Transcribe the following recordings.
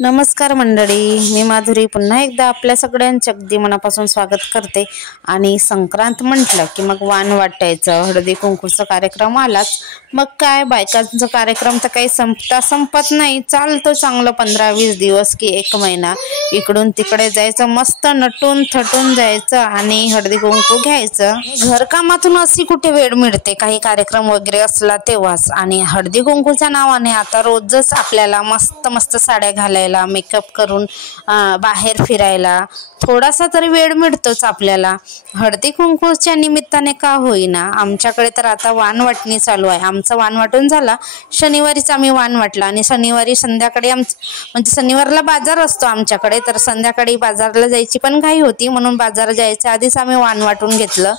नमस्कार मंडळी, मी माधुरी पुन्हा एकदा आपल्या सगळ्यांचे अगदी मनापासून स्वागत करते। आणि संक्रांत म्हटलं की मग वाण वाटायचं, हळदी कुंकूचा कार्यक्रम आलाच। मग काय बायकांचा कार्यक्रम तर काही संपत नाही, चालतो चांगलं 15-20 दिवस की 1 महिना। इकडून तिकडे जायचं, मस्त नटून थटून जायचं आणि हळदी कुंकू घ्यायचं। घरकामातून अशी कुठे वेळ मिळते, काही कार्यक्रम वगैरे असला तेव्हाच। आणि हळदी कुंकूच्या नावाने आता रोजच आपल्याला मस्त मस्त साड्या घालायला, मेकअप करून बाहेर फिरायला थोडासा तरी वेळ मिळतोच आपल्याला। हळदी कुंकूच्या निमित्ताने का होईना आमच्याकडे तर आता वाण वाटणी चालू आहे। आमचा वाण वाटून झाला, शनिवारीच आम्ही वाण वाटला आणि शनिवारी संध्याकाळी म्हणजे शनिवारला बाजार असतो आमच्याकडे, तर संध्याकाळी बाजारला जायची पण घाई होती, म्हणून बाजार जायच्या आधीच आम्ही वाण वाटून घेतलं।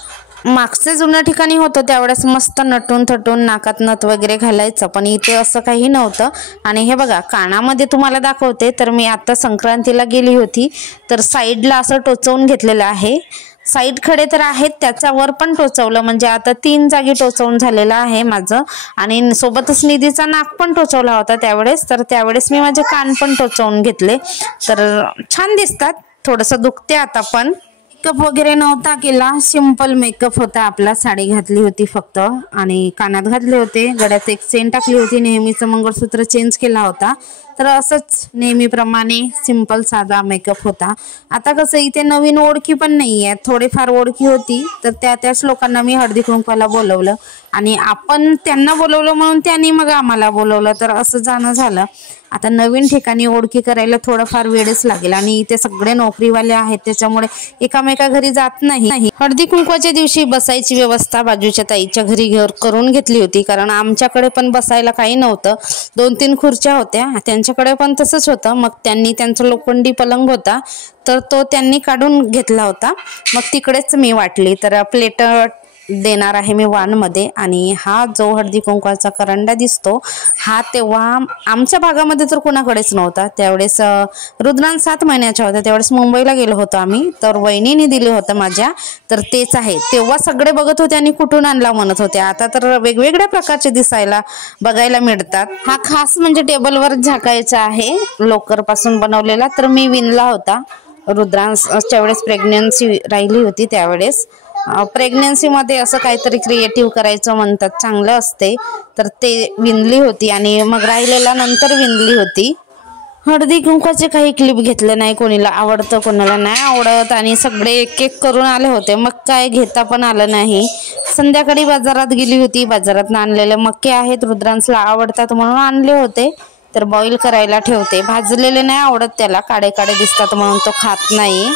मागचे जुन्या ठिकाणी होतं त्यावेळेस मस्त नटून थटून नाकात नथ वगैरे घालायचं, पण इथे असं काही नव्हतं। आणि हे बघा कानामध्ये तुम्हाला दाखवते, तर मी आता संक्रांतीला गेली होती तर साईडला असं टोचवून घेतलेलं आहे। साईड खडे तर आहेत, त्याच्यावर पण टोचवलं, म्हणजे आता 3 जागी टोचवून झालेलं आहे माझं। आणि सोबतच निधीचा नाक पण टोचवला होता त्यावेळेस, तर त्यावेळेस मी माझे कान पण टोचवून घेतले, तर छान दिसतात। थोडंसं दुखते आता, पण मेकअप वगैरे नव्हता केला, सिंपल मेकअप होता आपला। साडी घातली होती फक्त आणि कानात घातले होते, गळ्यात एक चेन टाकली होती, नेहमीचं मंगळसूत्र चेंज केला होता। तर असंच नेहमीप्रमाणे सिंपल साधा मेकअप होता। आता कसं इथे नवीन ओळखी पण नाही आहे, थोडेफार ओळखी होती, तर त्याच लोकांना मी हळदी कुंकवाला बोलवलं आणि आपण त्यांना बोलवलं म्हणून त्यांनी मग आम्हाला बोलवलं, तर असं जाणं झालं। आता नवीन ठिकाणी ओळखी करायला थोडाफार वेळच लागेल आणि इथे सगळे नोकरीवाले आहेत, त्याच्यामुळे एकामेका घरी जात नाही। हळदी कुंकवाच्या दिवशी बसायची व्यवस्था बाजूच्या ताईच्या घरी करून घेतली होती, कारण आमच्याकडे पण बसायला काही नव्हतं। 2-3 खुर्च्या होत्या, त्यांच्याकडे पण तसंच होतं। मग त्यांनी त्यांचा लोखंडी पलंग होता, तर तो त्यांनी काढून घेतला होता, मग तिकडेच मी वाटली। तर प्लेट देणार आहे मी वाण मध्ये। आणि हा जो हळदी कुंकवाचा करंडा दिसतो, हा तेव्हा आमच्या भागामध्ये तर कोणाकडेच नव्हता। त्यावेळेस रुद्रांश 7 महिन्याच्या होत्या, त्यावेळेस मुंबईला गेलो होतो आम्ही, तर वहिनीने दिले होतं माझ्या, तर तेच आहे। तेव्हा सगळे बघत होते आणि कुठून आणला म्हणत होते। आता तर वेगवेगळ्या प्रकारचे दिसायला बघायला मिळतात। हा खास म्हणजे टेबलवर झाकायचा आहे, लोकर पासून बनवलेला, तर मी विणला होता। रुद्रांशच्या वेळेस प्रेग्नन्सी राहिली होती, त्यावेळेस प्रेग्नन्सी मध्ये असं काहीतरी क्रिएटिव्ह करायचं म्हणतात, चांगलं असते, तर ते विणली होती आणि मग राहिलेला नंतर विणली होती। हळदी कुंकवाचे काही क्लिप घेतले नाही, कोणाला आवडतं कोणाला नाही आवडत, आणि सगळे एक करून आले होते, मग काय घेता पण आलं नाही। संध्याकाळी बाजारात गेली होती, बाजारात आणलेले मक्के आहेत, रुद्रांशला आवडतात म्हणून आणले होते, तर बॉईल करायला ठेवते। भाजलेले नाही आवडत त्याला, काळे काळे दिसतात म्हणून तो खात नाही,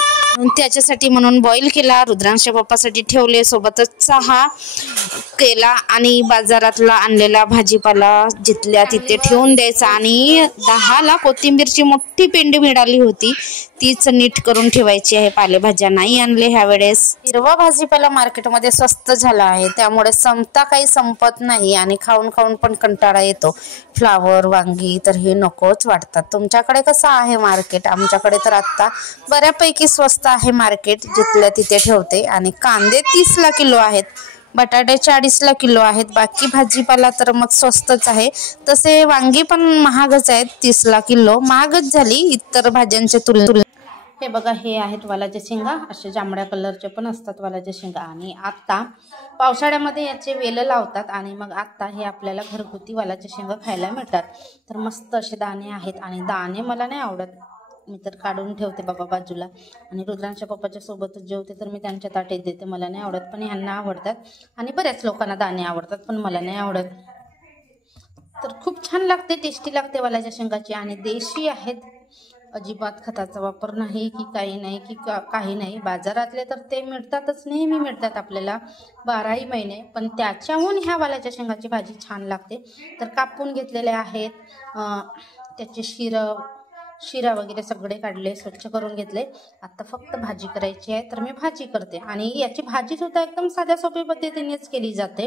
त्याच्यासाठी म्हणून बॉईल केला। रुद्रांशच्या पप्पासाठी ठेवले, सोबतच चहा केला आणि बाजारातला आणलेला भाजीपाला जिथल्या तिथे ठेवून द्यायचा। आणि 10ला कोथिंबीरची मोठी पेंडी मिळाली होती, तीच नीट करून ठेवायची आहे। पालेभाज्या नाही आणले ह्या वेळेस। हिरवा भाजीपाला मार्केटमध्ये स्वस्त झाला आहे, त्यामुळे काही संपत नाही आणि खाऊन खाऊन पण कंटाळा येतो। फ्लावर, वांगी तर हे नकोच वाटतात। तुमच्याकडे कसं आहे मार्केट? आमच्याकडे तर आता बऱ्यापैकी स्वस्त आहे मार्केट, जिथल्या तिथे ठेवते। आणि कांदे 30ला किलो आहेत, बटाटे 40ला किलो आहेत, बाकी भाजीपाला तर मग स्वस्तच आहे। तसे वांगी पण महागच आहेत, 30ला किलो, महागच झाली इतर भाज्यांच्या तुलनेत। हे बघा, हे आहेत वालाच्या शेंगा, असे जांभळ्या कलरचे पण असतात वालाच्या शेंगा। आणि आता पावसाळ्यामध्ये याचे वेल लावतात आणि मग आता हे आपल्याला घरगुती वालाच्या शेंगा खायला मिळतात। तर मस्त असे दाणे आहेत, आणि दाणे मला नाही आवडत, मी तर काढून ठेवते बाबा बाजूला। आणि रुद्रांच्या पप्पाच्या सोबतच जेवते, तर मी त्यांच्या ताटेत देते, मला नाही आवडत, पण ह्यांना आवडतात। आणि बऱ्याच लोकांना दाणे आवडतात, पण मला नाही आवडत। तर खूप छान लागते, टेस्टी लागते वालाच्या शेंगाची, आणि देशी आहेत, अजिबात खताचा वापर नाही की काही नाही की काही नाही। बाजारातले तर ते मिळतातच, नेहमी मिळतात आपल्याला 12ही महिने, पण त्याच्याहून ह्या वालाच्या शेंगाची भाजी छान लागते। तर कापून घेतलेले आहेत, त्याचे शिरा वगैरे सगळे काढले, स्वच्छ करून घेतले। आता फक्त भाजी करायची आहे, तर मी भाजी करते। आणि याची भाजी सुद्धा एकदम साध्या सोप्या पद्धतीनेच केली जाते,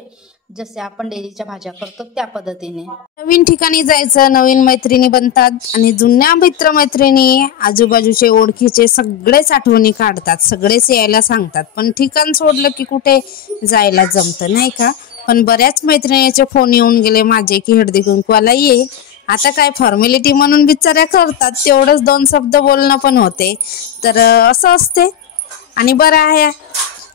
जसे आपण डेलीच्या भाज्या करतो त्या पद्धतीने। नवीन ठिकाणी जायचं, नवीन मैत्रिणी बनतात, आणि जुन्या मित्रमैत्रिणी आजूबाजूचे ओळखीचे सगळेच आठवणी काढतात, सगळेच यायला सांगतात, पण ठिकाण सोडलं की कुठे जायला जमतं नाही का। पण बऱ्याच मैत्रिणीचे फोन येऊन गेले माझे की हळदी कुंकवाला ये, आता काय फॉर्मॅलिटी म्हणून बिचाऱ्या करतात, तेवढंच 2 शब्द बोलणं पण होते. तर असं असते. आणि बरं आहे,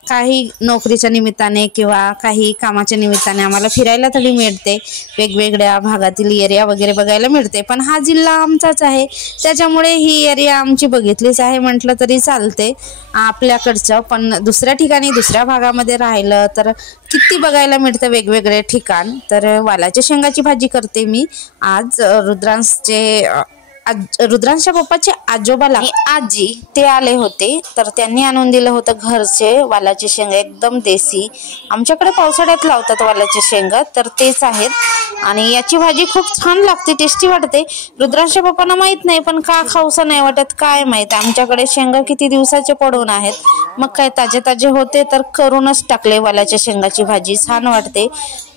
काही नोकरीच्या निमित्ताने किंवा काही कामाच्या निमित्ताने आम्हाला फिरायला तरी मिळते, वेगवेगळ्या भागातील एरिया वगैरे बघायला मिळते. पण हा जिल्हा आमचाच आहे, त्याच्यामुळे ही एरिया आमची बघितलीच आहे म्हटलं तरी चालते आपल्याकडचं. पण दुसऱ्या ठिकाणी दुसऱ्या भागामध्ये राहिलं तर किती बघायला मिळतं वेगवेगळे ठिकाण. तर वालाच्या शेंगाची भाजी करते मी आज. रुद्रांच्या पप्पाचे आजोबा आजी ते आले होते, तर त्यांनी आणून दिलं होतं घरचे वालाचे शेंगा, एकदम देसी. आमच्याकडे पावसाळ्यात लावतात वालाचे शेंगा, तर तेच आहेत. आणि याची भाजी खूप छान लागते, टेस्टी वाटते. रुद्रांच्या पप्पांना माहित नाही, पण का खाऊसा नाही वाटत काय माहित. आमच्याकडे शेंगा किती दिवसाचे पडून आहेत, मग काय ताजे ताजे होते तर करूनच टाकले वालाच्या शेंगाची भाजी. छान वाटते.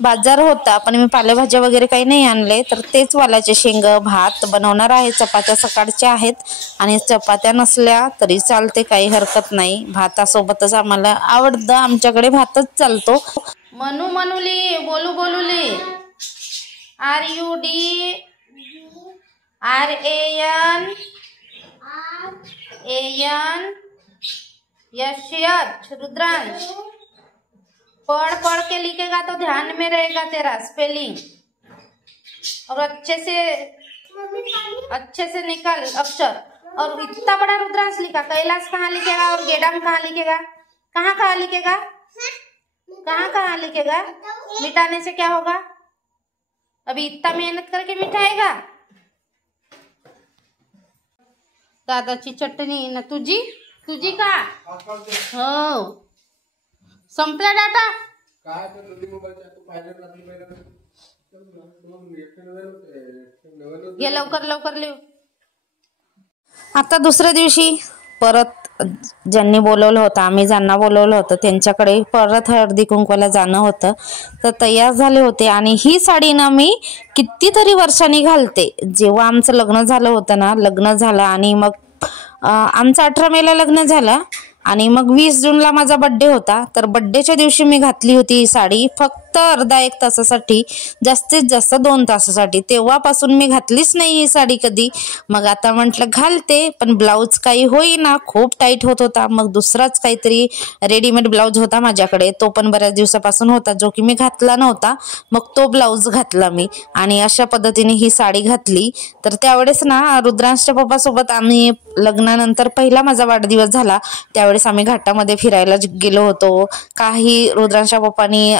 बाजार होता पण मी पालेभाज्या वगैरे काही नाही आणले, तर तेच वालाचे शेंग भात बनवणार आहे. चपात्या सकाळच्या आहेत आणि चपात्या नसल्या तरी चालते, काही हरकत नाही. भातासोबतच आम्हाला आवडतं, आमच्याकडे भातच चालतो. मनूली बोलूली RUDRAN यश रुद्रांश, पढ़ के लिखेगा तो ध्यान में रहेगा तेरा स्पेलिंग, और अच्छे से निकाल अक्षर. और इतना बड़ा रुद्रांश लिखा, कैलाश कहाँ लिखेगा और गेडाम कहाँ लिखेगा? कहाँ लिखेगा? कहाँ लिखेगा? मिटाने से क्या होगा? अभी इतना मेहनत करके मिटाएगा. दादाची चटणी ना तुझी का? हो, संपला डाटा. घे लवकर लिहू. आता दुसऱ्या दिवशी परत ज्यांनी बोलवलं होतं, आम्ही ज्यांना बोलवलं होतं त्यांच्याकडे परत हळदी कुंकवाला जाणं होतं. तर तयार झाले होते आणि ही साडी ना मी कितीतरी वर्षांनी घालते. जेव्हा आमचं लग्न झालं होतं ना, लग्न झालं आणि मग आमचं 18 मेला लग्न झालं आणि मग 20 जूनला माझा बड्डे होता. तर बड्डेच्या दिवशी मी घातली होती ही साडी, फक्त अर्धा 1 तासासाठी, जास्तीत जास्त 2 तासासाठी. तेव्हापासून मी घातलीच नाही ही साडी कधी. मग आता म्हटलं घालते, पण ब्लाऊज काही होईना, खूप टाईट होत होता. मग दुसराच काहीतरी रेडीमेड ब्लाऊज होता माझ्याकडे, तो पण बऱ्याच दिवसापासून होता, जो की मी घातला नव्हता. मग तो ब्लाऊज घातला मी आणि अशा पद्धतीने ही साडी घातली. तर त्यावेळेस ना रुद्रांशच्या पप्पासोबत आम्ही लग्नानंतर पहिला माझा वाढदिवस झाला, त्यावेळेस आम्ही घाटामध्ये फिरायला गेलो होतो. काही रुद्रांशच्या पप्पांनी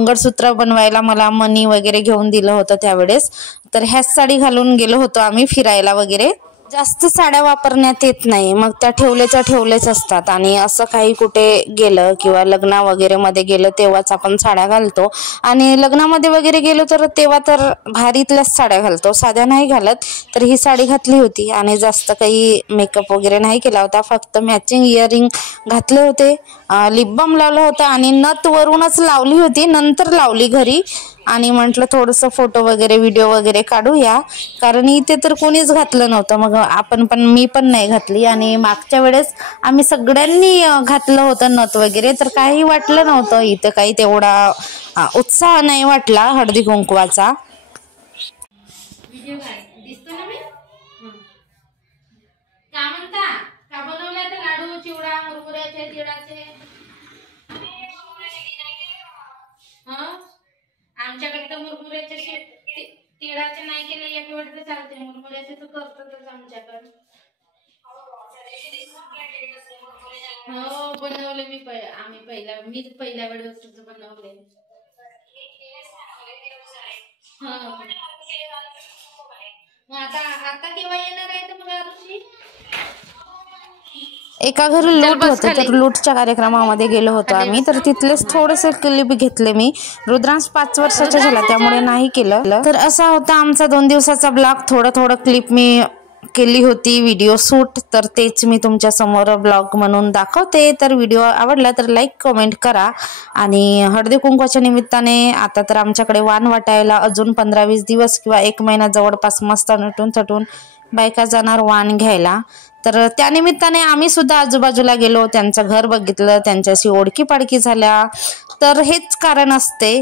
मंगळसूत्र बनवायला मला मणी वगैरे घेऊन दिलं होतं त्यावेळेस. तर ह्याच साडी घालून गेलो होतो आम्ही फिरायला वगैरे. जास्त साड्या वापरण्यात येत नाही, मग त्या ठेवलेच असतात. आणि असं काही कुठे गेलं किंवा लग्ना वगैरे मध्ये गेलं तेव्हाच आपण साड्या घालतो. आणि लग्नामध्ये वगैरे गेलो तर तेव्हा तर भारीतल्याच साड्या घालतो, साध्या नाही घालत. तर ही साडी घातली होती आणि जास्त काही मेकअप वगैरे नाही केला होता, फक्त मॅचिंग इयरिंग घातले होते, लिप बाम लावला होता आणि नथ वरूनच लावली होती, नंतर लावली घरी. आणि म्हटलं थोडंसं फोटो वगैरे व्हिडिओ वगैरे काढूया, कारण इथे तर कोणीच घातलं नव्हतं. मग मी पण नाही घातली. आणि मागच्या वेळेस आम्ही सगळ्यांनी घातलं होतं नथ वगैरे, तर काही वाटलं नव्हतं इथं, काही तेवढा उत्साह नाही वाटला हळदी कुंकवाचा. लाडू चिवडा मुरमुऱ्याचे तिळाचे. आमच्याकडे तर मुरमुऱ्याचे तिळाचे नाही केले एक वेळ तर चालते, मुरमुऱ्याचे तर करतातच आमच्याकडे. हो बनवले मी मीच पहिल्या वेळेस बनवले. आता केव्हा येणार आहे तर मग आरुषी? एका घरी लूट होते, तर लूटच्या कार्यक्रमामध्ये गेलो होतो आम्ही. तर तिथलेच थोडेसे क्लिप घेतले मी. रुद्रांश 5 वर्षाचा झाला त्यामुळे नाही केलं. तर असा होता आमचा 2 दिवसाचा ब्लॉग. थोडं क्लिप मी केली होती, व्हिडिओ शूट, तर तेच मी तुमच्या समोर ब्लॉग म्हणून दाखवते. तर व्हिडिओ आवडला तर लाईक कमेंट करा. आणि हळदी कुंकवाच्या निमित्ताने आता तर आमच्याकडे वाण वाटायला अजून 15-20 दिवस किंवा 1 महिना जवळपास मस्त नटून थटून बायका जाणार वाण घ्यायला. तर त्यानिमित्ताने आम्ही सुद्धा आजूबाजूला गेलो, त्यांचं घर बघितलं, त्यांच्याशी ओळखी पाडकी झाल्या. तर हेच कारण असते